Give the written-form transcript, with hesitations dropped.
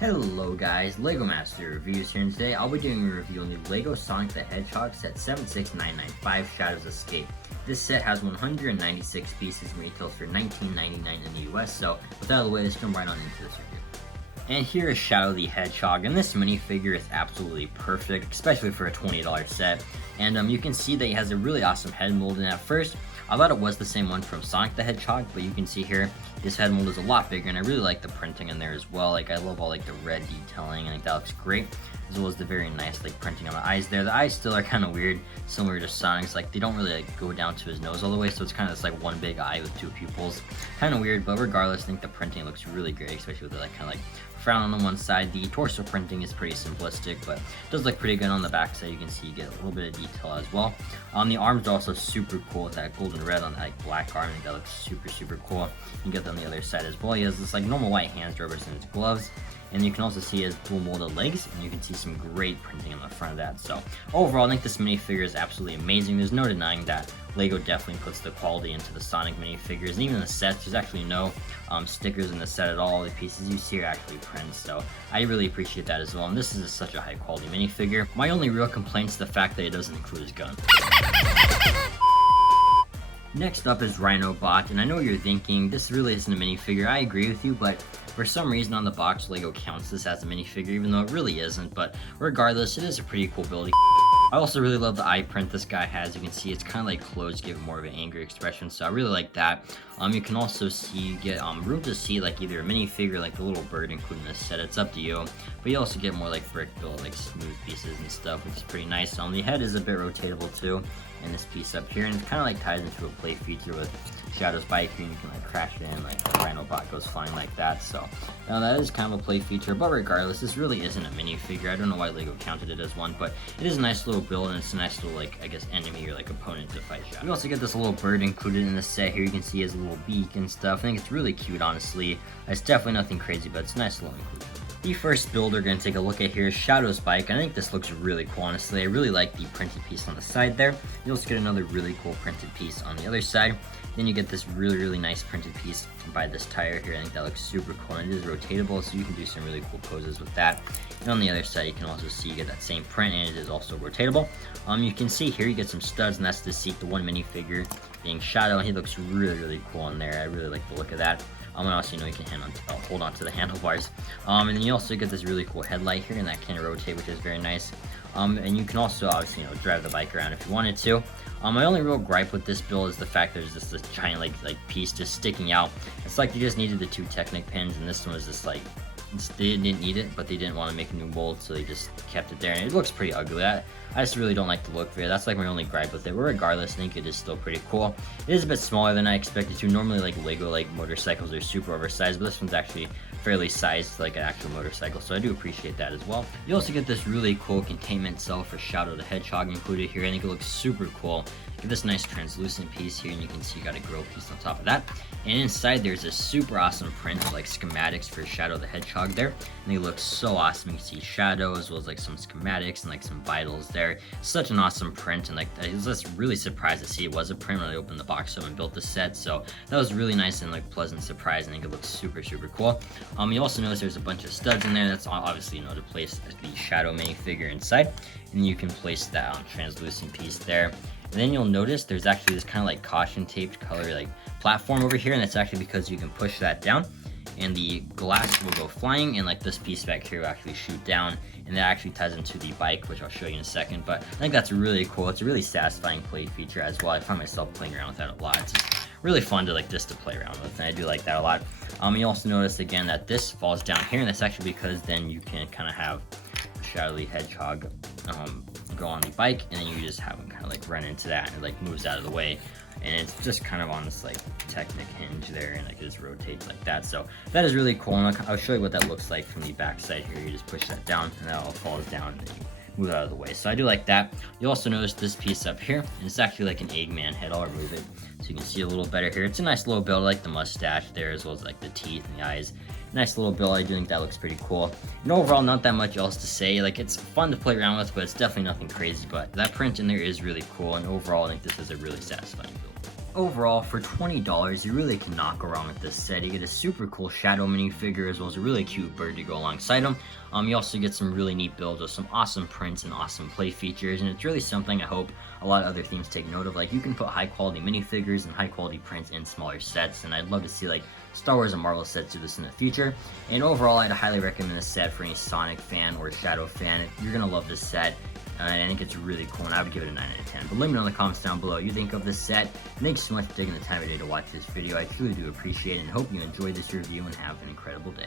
Hello guys, Lego Master Reviews here, and today I'll be doing a review on the LEGO Sonic the Hedgehog set 76995 Shadows Escape. This set has 196 pieces and retails for $19.99 in the US, so without out of the way, let's jump right on into this review. And here is Shadow the Hedgehog, and this minifigure is absolutely perfect, especially for a $20 set. And you can see that he has a really awesome head mold, and at first, I thought it was the same one from Sonic the Hedgehog, but you can see here, this head mold is a lot bigger, and I really like the printing in there as well. Like, I love all like the red detailing, and like that looks great, as well as the very nice like printing on the eyes there. The eyes still are kind of weird, similar to Sonic's. Like, they don't really like go down to his nose all the way, so it's kind of this like one big eye with two pupils. Kind of weird, but regardless, I think the printing looks really great, especially with the like kind of like frown on the one side. The torso printing is pretty simplistic, but it does look pretty good on the back side. You can see you get a little bit of detail as well. The arms are also super cool with that golden red on that like black arm. I think that looks super cool. You get that on the other side as well. He has this like normal white hands to represent his gloves, and you can also see his dual molded legs, and you can see some great printing on the front of that. So overall, I think this minifigure is absolutely amazing. There's no denying that LEGO definitely puts the quality into the Sonic minifigures, and even in the sets, there's actually no stickers in the set at all. The pieces you see are actually prints, so I really appreciate that as well, and this is such a high quality minifigure. My only real complaint is the fact that it doesn't include his gun. Next up is Rhino Bot, and I know what you're thinking, this really isn't a minifigure. I agree with you, but for some reason on the box, LEGO counts this as a minifigure, even though it really isn't. But regardless, it is a pretty cool build. I also really love the eye print this guy has. You can see it's kind of like closed, giving more of an angry expression, so I really like that. You can also see, you get room to see like either a minifigure, like the little bird included in this set. It's up to you, but you also get more like brick build, like smooth pieces and stuff, which is pretty nice. The head is a bit rotatable too, and this piece up here, and it kind of like ties into a play feature with Shadow's bike here, and you can like crash it in, like the Rhino Bot goes flying like that. So that is kind of a play feature, but regardless, this really isn't a minifigure. I don't know why LEGO counted it as one, but it is a nice little build, and it's a nice little like, I guess, enemy or like opponent to fight Shadow. You also get this little bird included in the set here. You can see his little beak and stuff. I think it's really cute, honestly. It's definitely nothing crazy, but it's a nice little inclusion. The first build we're going to take a look at here is Shadow's bike. I think this looks really cool, honestly. I really like the printed piece on the side there. You also get another really cool printed piece on the other side. Then you get this really nice printed piece by this tire here. I think that looks super cool, and it is rotatable, so you can do some really cool poses with that. And on the other side, you can also see you get that same print, and it is also rotatable. You can see here you get some studs, and that's to seat the one minifigure being Shadow, and he looks really cool in there. I really like the look of that. And also, you can hold on to the handlebars. And then you also get this really cool headlight here, and that can rotate, which is very nice. And you can also obviously drive the bike around if you wanted to. My only real gripe with this build is the fact there's just this giant like piece just sticking out. It's like you just needed the two Technic pins, and this one was just like, they didn't need it, but they didn't want to make a new mold, so they just kept it there, and it looks pretty ugly. I just really don't like the look of it. That's like my only gripe with it, but regardless, I think it is still pretty cool. It is a bit smaller than I expected to. Normally like LEGO like motorcycles are super oversized, but this one's actually fairly sized like an actual motorcycle, so I do appreciate that as well. You also get this really cool Containment Cell for Shadow the Hedgehog included here. I think it looks super cool. Get this nice translucent piece here, and you can see you got a grill piece on top of that. And inside there's a super awesome print of like schematics for Shadow the Hedgehog there, and they look so awesome. You can see Shadow as well as like some schematics and like some vitals there. Such an awesome print, and like I was just really surprised to see it was a print when I opened the box up and built the set. So that was really nice and like pleasant surprise. I think it looks super cool. You also notice there's a bunch of studs in there. That's obviously to place the Shadow minifigure inside, and you can place that translucent piece there. And then you'll notice there's actually this kind of like caution taped color like platform over here, and that's actually because you can push that down and the glass will go flying, and like this piece back here will actually shoot down, and that actually ties into the bike, which I'll show you in a second. But I think that's really cool. It's a really satisfying play feature as well. I find myself playing around with that a lot. It's just really fun to like just to play around with, and I do like that a lot. You also notice again that this falls down here, and that's actually because then you can kind of have Shadow the Hedgehog go on the bike, and then you just have him kind of like run into that, and it like moves out of the way, and it's just kind of on this like Technic hinge there, and like it just rotates like that. So that is really cool, and I'll show you what that looks like from the back side here. You just push that down, and that all falls down, and then you move out of the way. So I do like that. You also notice this piece up here, and it's actually like an Eggman head. I'll remove it so you can see a little better here. It's a nice little build. I like the mustache there, as well as like the teeth and the eyes. Nice little build. I do think that looks pretty cool. And overall, not that much else to say. Like, it's fun to play around with, but it's definitely nothing crazy. But that print in there is really cool, and overall, I think this is a really satisfying build. overall, for $20, you really cannot go wrong with this set. You get a super cool Shadow minifigure as well as a really cute bird to go alongside him. You also get some really neat builds with some awesome prints and awesome play features, and it's really something I hope a lot of other themes take note of. Like, you can put high quality minifigures and high quality prints in smaller sets, and I'd love to see like Star Wars and Marvel sets do this in the future. And overall, I'd highly recommend this set for any Sonic fan or Shadow fan. You're gonna love this set. And I think it's really cool, and I would give it a 9 out of 10. But let me know in the comments down below what you think of this set. And thanks so much for taking the time of day to watch this video. I truly do appreciate it, and hope you enjoyed this review and have an incredible day.